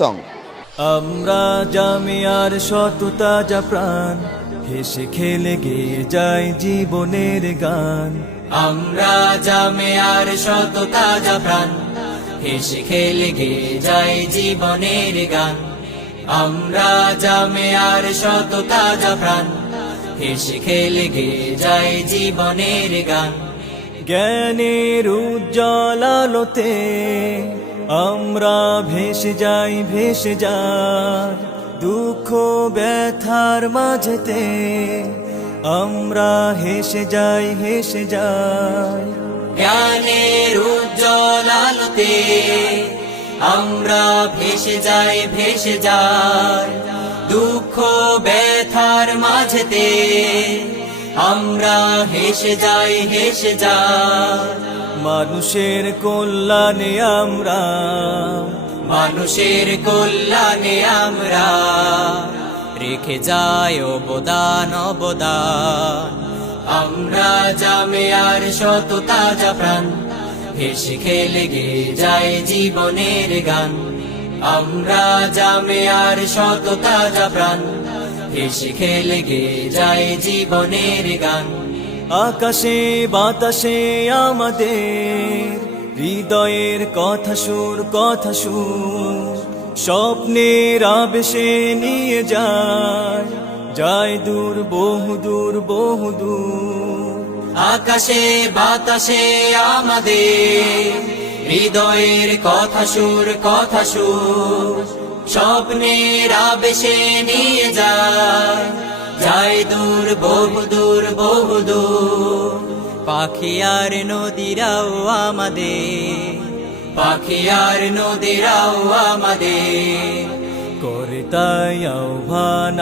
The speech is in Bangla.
song. আমরা জামিয়ার সততা যা প্রাণ, হেসে খেলে গেয়ে যায় জীবনের গান। আমরা জামিয়ার সততা যা প্রাণ, হেসে খেলে গেয়ে যায় জীবনের গান। আমরা জামিয়ার সততা যা প্রাণ, হেসে খেলে গেয়ে যায় জীবনের গান। জ্ঞানের উজ্জ্বল আলোতে আমরা ভেসে যাই ভেসে যাই, দুঃখ ব্যথার মাঝেতে আমরা হেসে যাই হেসে যাই। জ্ঞানের উজ্জ্বল আলোতে আমরা ভেসে যাই ভেসে যাই, দুঃখ ব্যথার মাঝেতে আমরা হেসে যাই হেসে যাই। মানুষের কল্যাণে আমরা, মানুষের কল্যাণে আমরা রেখে যাই অবদান অবদান। আমরা জামিয়ার সততা যা প্রাণ, হেসে খেলে গেয়ে যায় জীবনের গান। আমরা জামিয়ার সততা যা প্রাণ, হেসে খেলে গেয়ে যায় জীবনের গান। আকাশে বাতাসে আমাদের হৃদয়ের কথা সুর কথা সুর, স্বপ্নের আবেশে নিয়ে যায় যায় দূর বহুদূর বহুদূর। আকাশে বাতাসে আমাদের হৃদয়ের কথা সুর কথা সুর, স্বপ্নের আবেশে নিয়ে যায় যায় দূর বহুদূর বহুদূর। পাখি আর নদীরাও আমাদের, পাখি আর নদীরাও আমাদের করে তাই আহ্বান